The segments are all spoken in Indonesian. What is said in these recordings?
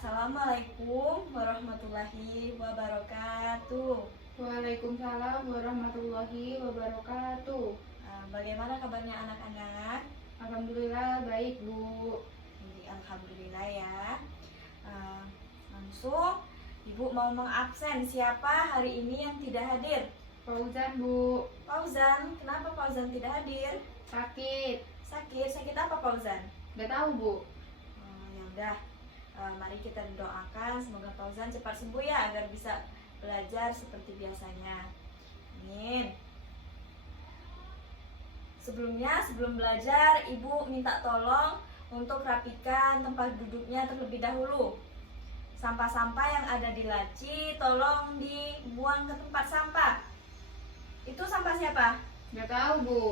Assalamualaikum warahmatullahi wabarakatuh. Waalaikumsalam warahmatullahi wabarakatuh. Bagaimana kabarnya anak-anak? Alhamdulillah baik, Bu. Jadi, alhamdulillah ya. Langsung Ibu mau mengabsen siapa hari ini yang tidak hadir? Fauzan, Bu. Fauzan, kenapa Fauzan tidak hadir? Sakit. Sakit apa Fauzan? Gak tahu, Bu. Ya udah, mari kita doakan semoga Fauzan cepat sembuh ya agar bisa belajar seperti biasanya. Amin. Sebelum belajar, Ibu minta tolong untuk rapikan tempat duduknya terlebih dahulu. Sampah-sampah yang ada di laci tolong dibuang ke tempat sampah. Itu sampah siapa? Gak tahu, Bu.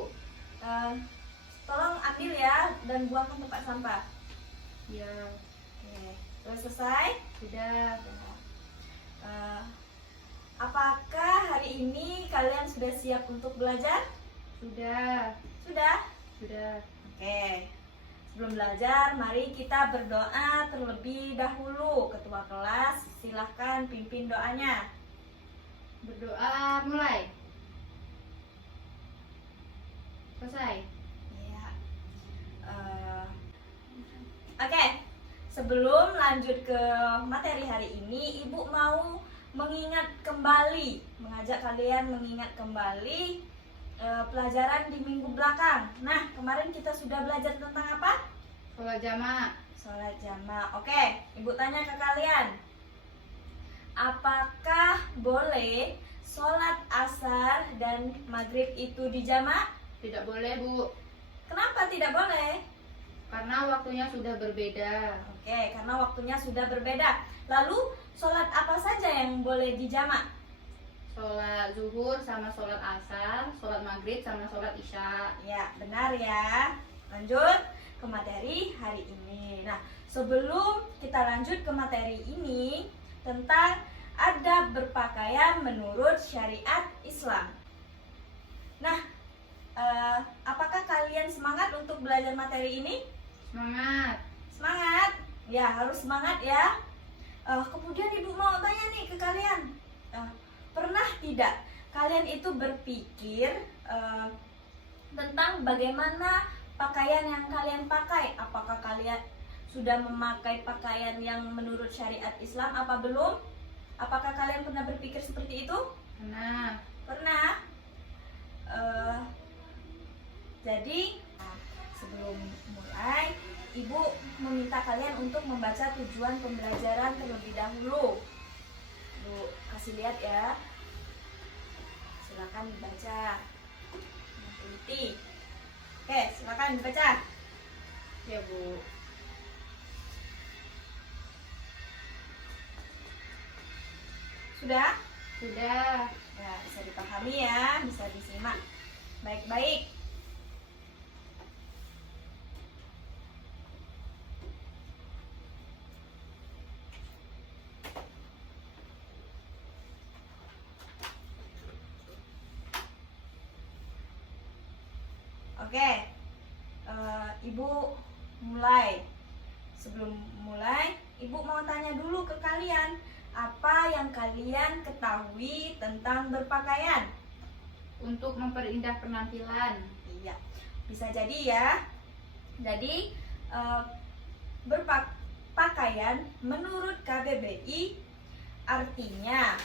Tolong ambil ya dan buang ke tempat sampah. Ya, Oke, terus selesai? sudah. Apakah hari ini kalian sudah siap untuk belajar? Sudah. Sudah? Sudah. Oke. Sebelum belajar, mari kita berdoa terlebih dahulu. Ketua kelas, silahkan pimpin doanya. Berdoa mulai. Selesai. Ya. Oke. Sebelum lanjut ke materi hari ini, Ibu mau mengajak kalian mengingat kembali pelajaran di minggu belakang. Nah, kemarin kita sudah belajar tentang apa? Sholat jamaah. Sholat jamaah. Oke, Ibu tanya ke kalian. Apakah boleh sholat asar dan maghrib itu dijamaah? Tidak boleh, Bu. Kenapa tidak boleh? Karena waktunya sudah berbeda. Oke, karena waktunya sudah berbeda. Lalu, sholat apa saja yang boleh dijamaah? Sholat zuhur sama sholat asar, sholat maghrib sama sholat isya. Ya, benar ya. Lanjut ke materi hari ini. Nah, sebelum kita lanjut ke materi ini tentang adab berpakaian menurut syariat Islam. Nah, apakah kalian semangat untuk belajar materi ini? Semangat. Semangat? Ya, harus semangat ya. Kemudian Ibu mau tanya nih ke kalian. Pernah tidak kalian itu berpikir tentang bagaimana pakaian yang kalian pakai? Apakah kalian sudah memakai pakaian yang menurut syariat Islam apa belum? Apakah kalian pernah berpikir seperti itu? Nah, Pernah? Jadi, sebelum mulai, Ibu meminta kalian untuk membaca tujuan pembelajaran terlebih dahulu. Bu, kasih lihat ya. Silakan dibaca. Teliti. Oke, silakan dibaca. ya, Bu. Sudah? Sudah. Ya, bisa dipahami ya, bisa disimak baik-baik. Oke, Ibu mulai. Sebelum mulai, Ibu mau tanya dulu ke kalian, apa yang kalian ketahui tentang berpakaian? Untuk memperindah penampilan. Iya, bisa jadi ya. Jadi, berpakaian menurut KBBI artinya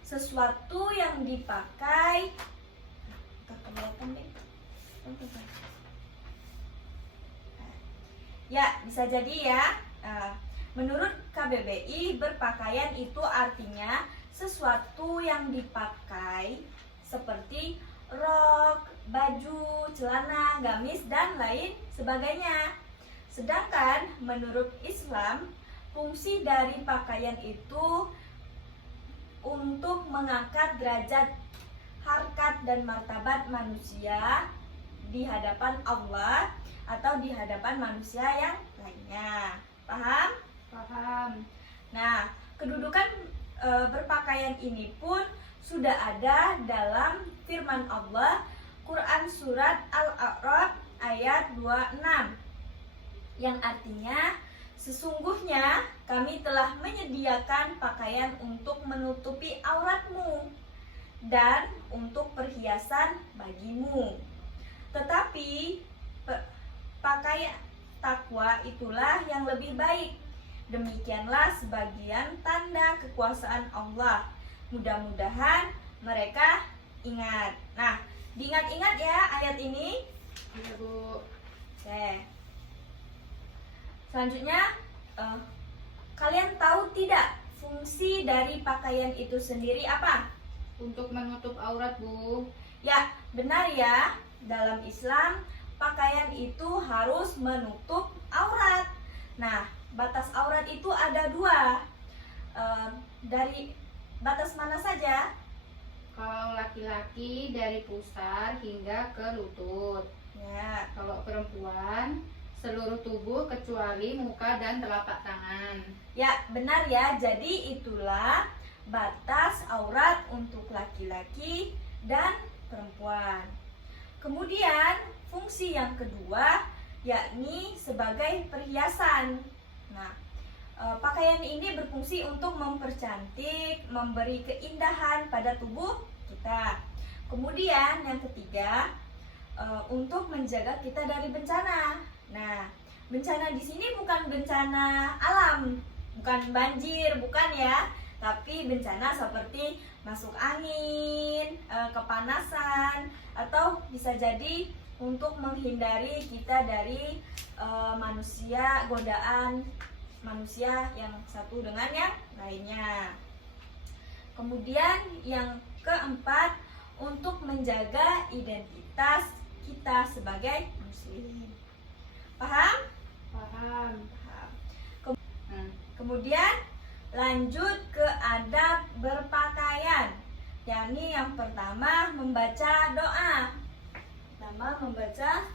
sesuatu yang dipakai. Kelihatan deh. Ya, bisa jadi ya. Menurut KBBI, berpakaian itu artinya sesuatu yang dipakai seperti rok, baju, celana, gamis, dan lain sebagainya. Sedangkan menurut Islam, fungsi dari pakaian itu untuk mengangkat derajat, harkat, dan martabat manusia di hadapan Allah atau di hadapan manusia yang lainnya. Paham? Paham. Nah, kedudukan berpakaian ini pun sudah ada dalam firman Allah Quran surat Al-A'raf ayat 26 yang artinya sesungguhnya kami kami telah menyediakan pakaian untuk menutupi auratmu dan untuk perhiasan bagimu. Tetapi pakaian takwa itulah yang lebih baik. Demikianlah sebagian tanda kekuasaan Allah. Mudah-mudahan mereka ingat. Nah, diingat-ingat ya ayat ini. Iya, Bu. Oke. Selanjutnya, kalian tahu tidak fungsi dari pakaian itu sendiri apa? Untuk menutup aurat, Bu. Ya, benar ya. Dalam Islam, pakaian itu harus menutup aurat. Nah, batas aurat itu ada dua. Dari batas mana saja? Kalau laki-laki dari pusar hingga ke lutut. Ya, Kalau perempuan seluruh tubuh kecuali muka dan telapak tangan. ya benar ya. Jadi itulah batas aurat untuk laki-laki dan perempuan. Kemudian fungsi yang kedua yakni sebagai perhiasan. Nah, pakaian ini berfungsi untuk mempercantik, memberi keindahan pada tubuh kita. Kemudian yang ketiga, untuk menjaga kita dari bencana. Nah, bencana di sini bukan bencana alam, bukan banjir, bukan ya, tapi bencana seperti masuk angin, kepanasan, atau bisa jadi untuk menghindari kita dari godaan manusia yang satu dengan yang lainnya. Kemudian yang keempat, untuk menjaga identitas kita sebagai muslim. Paham? Paham. Kemudian lanjut ke adab berpakaian, yakni yang pertama membaca doa. Pertama membaca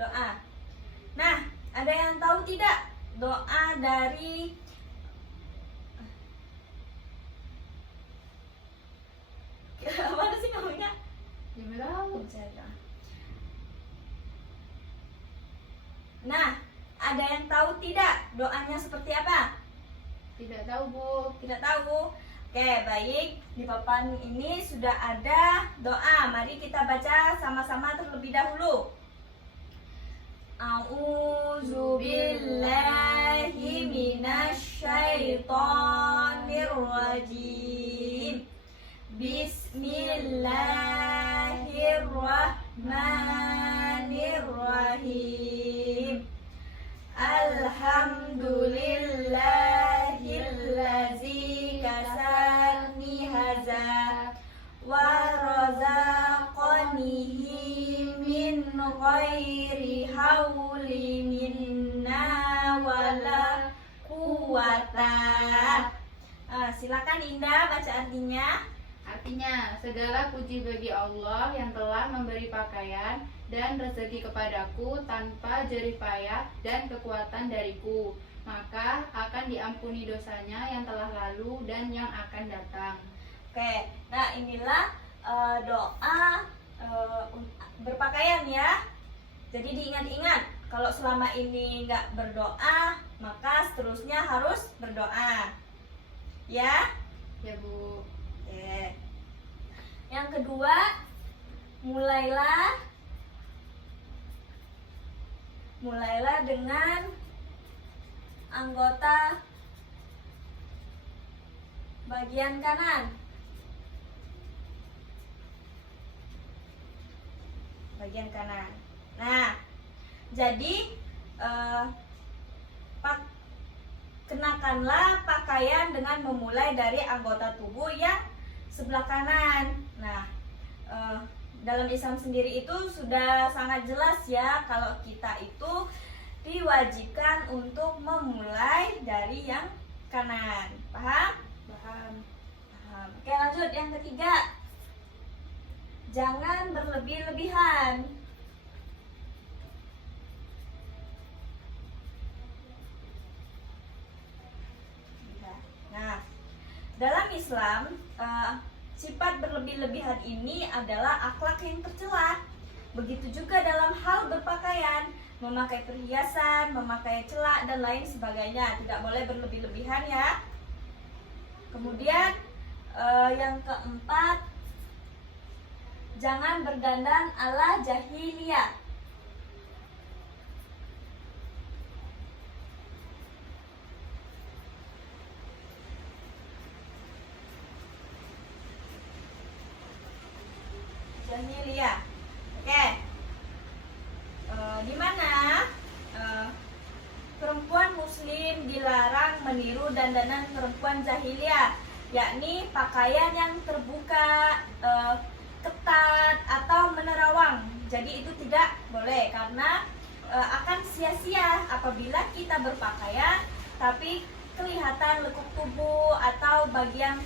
doa. Nah, ada yang tahu tidak doa dari mana sih namanya? Nah, ada yang tahu tidak doanya seperti apa? Tidak tahu, Bu. Tidak tahu. Oke, baik. Di papan ini sudah ada doa. Mari kita baca sama-sama terlebih dahulu. A'udzu billahi minasyaitonir rajim. Bismillahirrahmanirrahim. Alhamdulillahillazi kasani haza wa razaqanihi min ghairi hauli minna wala quwata. Silakan Indah baca artinya. Artinya, segala puji bagi Allah yang telah memberi pakaian dan rezeki kepadaku tanpa jerih payah dan kekuatan dariku. Maka akan diampuni dosanya yang telah lalu dan yang akan datang. Oke, nah inilah doa berpakaian ya. Jadi diingat-ingat, kalau selama ini nggak berdoa, maka seterusnya harus berdoa. Ya? Ya, Bu. Oke. Yang kedua, mulailah dengan anggota bagian kanan. Bagian kanan. Nah, jadi kenakanlah pakaian dengan memulai dari anggota tubuh yang sebelah kanan. Nah, dalam Islam sendiri itu sudah sangat jelas ya kalau kita itu diwajibkan untuk memulai dari yang kanan. Paham? Paham. Paham. Oke, lanjut yang ketiga. Jangan berlebih-lebihan. Nah, dalam Islam sifat berlebih-lebihan ini adalah akhlak yang tercela. Begitu juga dalam hal berpakaian, memakai perhiasan, memakai celak dan lain sebagainya. Tidak boleh berlebih-lebihan ya. Kemudian yang keempat, jangan berdandan ala jahiliyah. Jahiliyah. Oke. Di mana perempuan muslim dilarang meniru dandanan perempuan jahiliyah, yakni pakaian yang terbuka, ketat atau menerawang. Jadi itu tidak boleh karena akan sia-sia apabila kita berpakaian tapi kelihatan lekuk tubuh atau bagian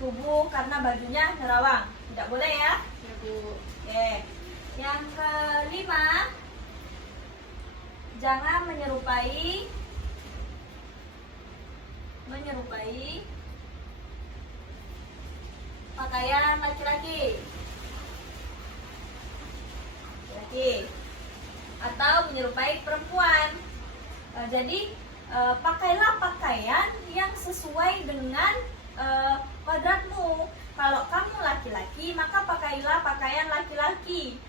tubuh karena bajunya nerawang. Tidak boleh ya. Ya Bu. Oke. Yang kelima, jangan menyerupai pakaian laki-laki atau menyerupai perempuan. Jadi pakailah pakaian yang sesuai dengan kodratmu. Kalau kamu laki-laki, maka pakailah pakaian laki-laki.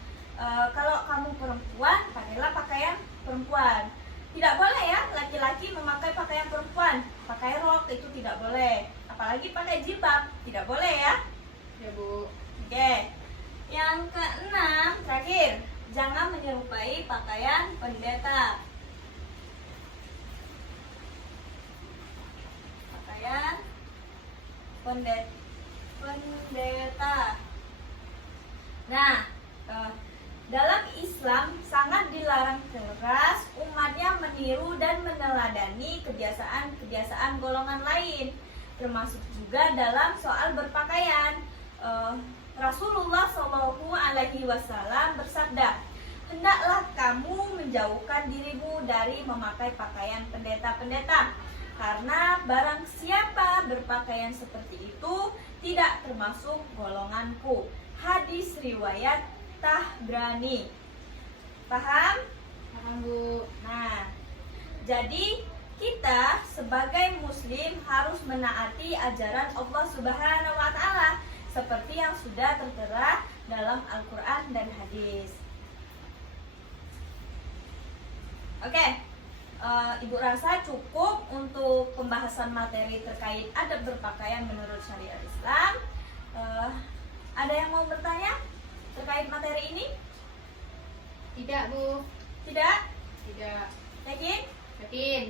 Kalau kamu perempuan, pakailah pakaian perempuan. Tidak boleh ya laki-laki memakai pakaian perempuan, pakai rok itu tidak boleh. Apalagi pakai jilbab, tidak boleh ya. Ya Bu. Oke. Yang keenam, terakhir, jangan menyerupai pakaian pendeta. Pakaian pendeta. Nah, dalam Islam sangat dilarang keras umatnya meniru dan meneladani kebiasaan-kebiasaan golongan lain, termasuk juga dalam soal berpakaian. Rasulullah Shallallahu Alaihi Wasallam bersabda, hendaklah kamu menjauhkan dirimu dari memakai pakaian pendeta-pendeta, karena barang siapa berpakaian seperti itu tidak termasuk golonganku. Hadis riwayat Tabrani. Paham? Paham Bu. Nah, jadi kita sebagai muslim harus menaati ajaran Allah Subhanahu wa taala seperti yang sudah tertera dalam Al-Qur'an dan hadis. Oke. Ibu rasa cukup untuk pembahasan materi terkait adab berpakaian menurut syariat Islam. Ada yang mau bertanya terkait materi ini? Tidak Bu. Tidak? Tidak. Yakin? Yakin.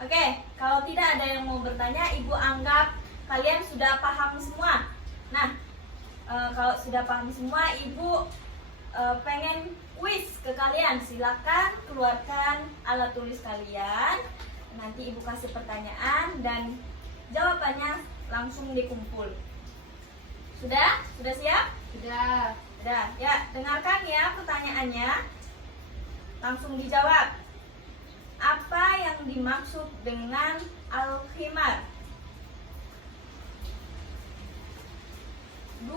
Oke, kalau tidak ada yang mau bertanya, Ibu anggap kalian sudah paham semua. Nah, kalau sudah paham semua, Ibu pengen quiz ke kalian. Silakan keluarkan alat tulis kalian. Nanti Ibu kasih pertanyaan dan jawabannya langsung dikumpul. Sudah? Sudah siap? Sudah. Sudah. Ya, dengarkan ya pertanyaannya. Langsung dijawab. Apa yang dimaksud dengan al-khimar? 2.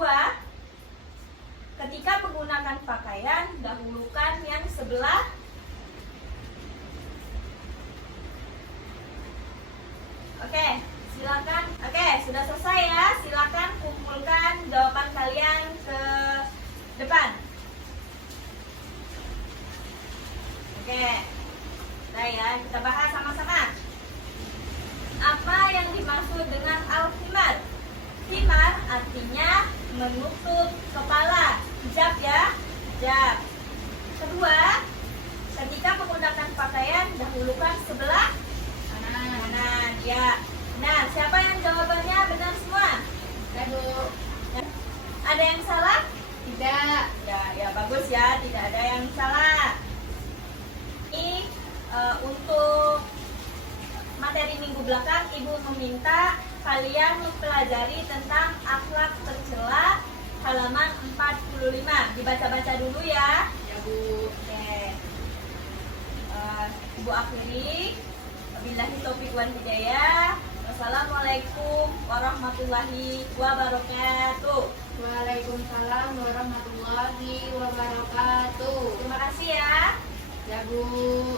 Ketika menggunakan pakaian, dahulukan yang sebelah. Oke, silakan. Oke, sudah selesai ya. Silakan kumpulkan jawaban kalian ke depan. Oke. Nah ya, kita bahas sama-sama. Apa yang dimaksud dengan al-khimar? Khimar artinya menutup kepala. Hijab ya, hijab. Kedua, ketika menggunakan pakaian, dahulukan sebelah kanan. Ya. Nah, siapa yang jawabannya benar semua? Saya Bu. Ada yang salah? Tidak. Ya bagus ya, tidak ada yang salah. Ini untuk materi minggu belakang, Ibu meminta kalian mempelajari tentang akhlak tercela halaman 45. Dibaca-baca dulu ya. Ya Bu. Oke. Ibu akhiri. Wabillahi taufiq wal hidayah. Wassalamualaikum warahmatullahi wabarakatuh. Waalaikumsalam warahmatullahi wabarakatuh. Terima kasih ya. Ya, Bu.